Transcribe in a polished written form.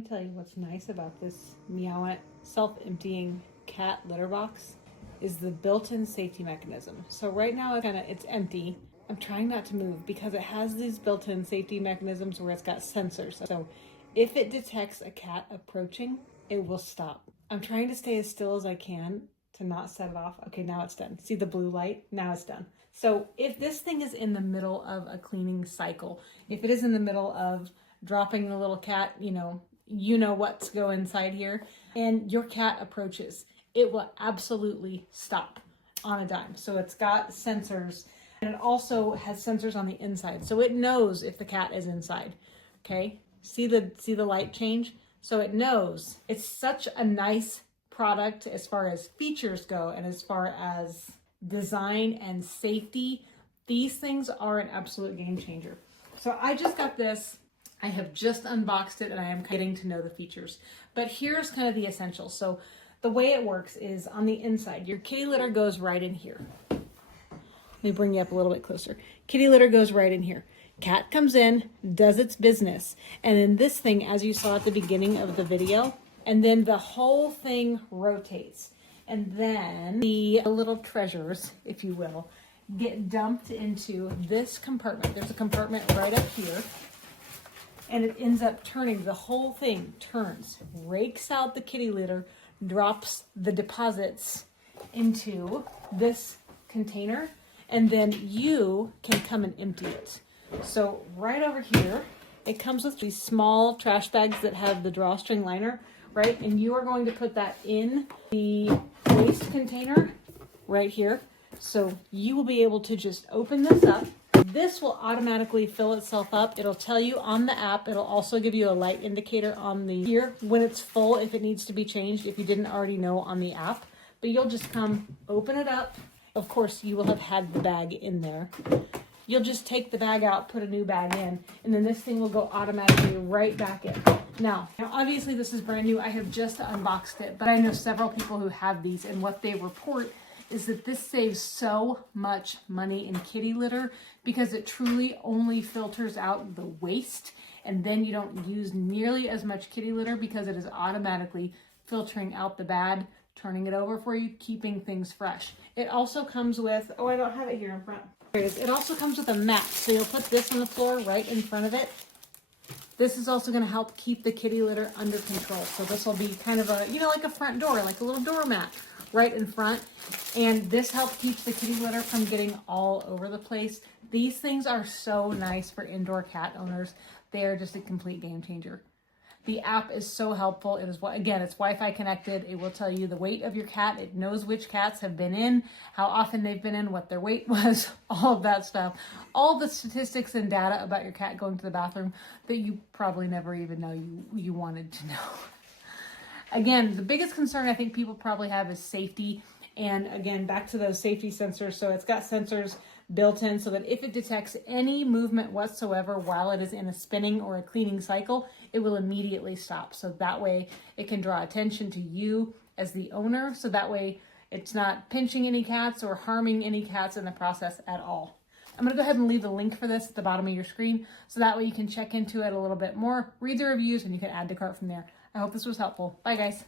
me tell you what's nice about this Meowant self-emptying cat litter box is the built-in safety mechanism. So right now it's empty. I'm trying not to move because it has these built-in safety mechanisms where it's got sensors. So if it detects a cat approaching, it will stop. I'm trying to stay as still as I can to not set it off. Okay, now it's done. See the blue light? Now it's done. So if this thing is in the middle of a cleaning cycle, if it is in the middle of dropping the little cat, you know what to go inside here, and your cat approaches, it will absolutely stop on a dime. So it's got sensors, and it also has sensors on the inside. So it knows if the cat is inside, okay? See the light change? So it knows. It's such a nice product as far as features go, and as far as design and safety. These things are an absolute game changer. So I just got this. I have just unboxed it and I am getting to know the features. But here's kind of the essentials. So the way it works is on the inside, your kitty litter goes right in here. Let me bring you up a little bit closer. Kitty litter goes right in here. Cat comes in, does its business. And then this thing, as you saw at the beginning of the video, and then the whole thing rotates. And then the little treasures, if you will, get dumped into this compartment. There's a compartment right up here. And it ends up turning, the whole thing turns, rakes out the kitty litter, drops the deposits into this container, and then you can come and empty it. So right over here, it comes with these small trash bags that have the drawstring liner, right? And you are going to put that in the waste container right here. So you will be able to just open this up. This will automatically fill itself up. It'll tell you on the app. It'll also give you a light indicator on the here when it's full, if it needs to be changed, if you didn't already know on the app. But you'll just come open it up. Of course, you will have had the bag in there. You'll just take the bag out, put a new bag in, and then this thing will go automatically right back in. Now, obviously this is brand new. I have just unboxed it, but I know several people who have these, and what they report is that this saves so much money in kitty litter because it truly only filters out the waste, and then you don't use nearly as much kitty litter because it is automatically filtering out the bad, turning it over for you, keeping things fresh. It also comes with, oh, I don't have it here in front. There it is. It also comes with a mat, so you'll put this on the floor right in front of it. This is also going to help keep the kitty litter under control. So this will be kind of a, like a front door, like a little doormat right in front. And this helps keep the kitty litter from getting all over the place. These things are so nice for indoor cat owners. They are just a complete game changer. The app is so helpful. It is, again, it's Wi-Fi connected. It will tell you the weight of your cat. It knows which cats have been in, how often they've been in, what their weight was, all of that stuff. All the statistics and data about your cat going to the bathroom that you probably never even know you wanted to know. Again, the biggest concern I think people probably have is safety. And again, back to those safety sensors. So it's got sensors built in so that if it detects any movement whatsoever while it is in a spinning or a cleaning cycle, it will immediately stop. So that way it can draw attention to you as the owner. So that way it's not pinching any cats or harming any cats in the process at all. I'm going to go ahead and leave the link for this at the bottom of your screen. So that way you can check into it a little bit more, read the reviews, and you can add to cart from there. I hope this was helpful. Bye guys.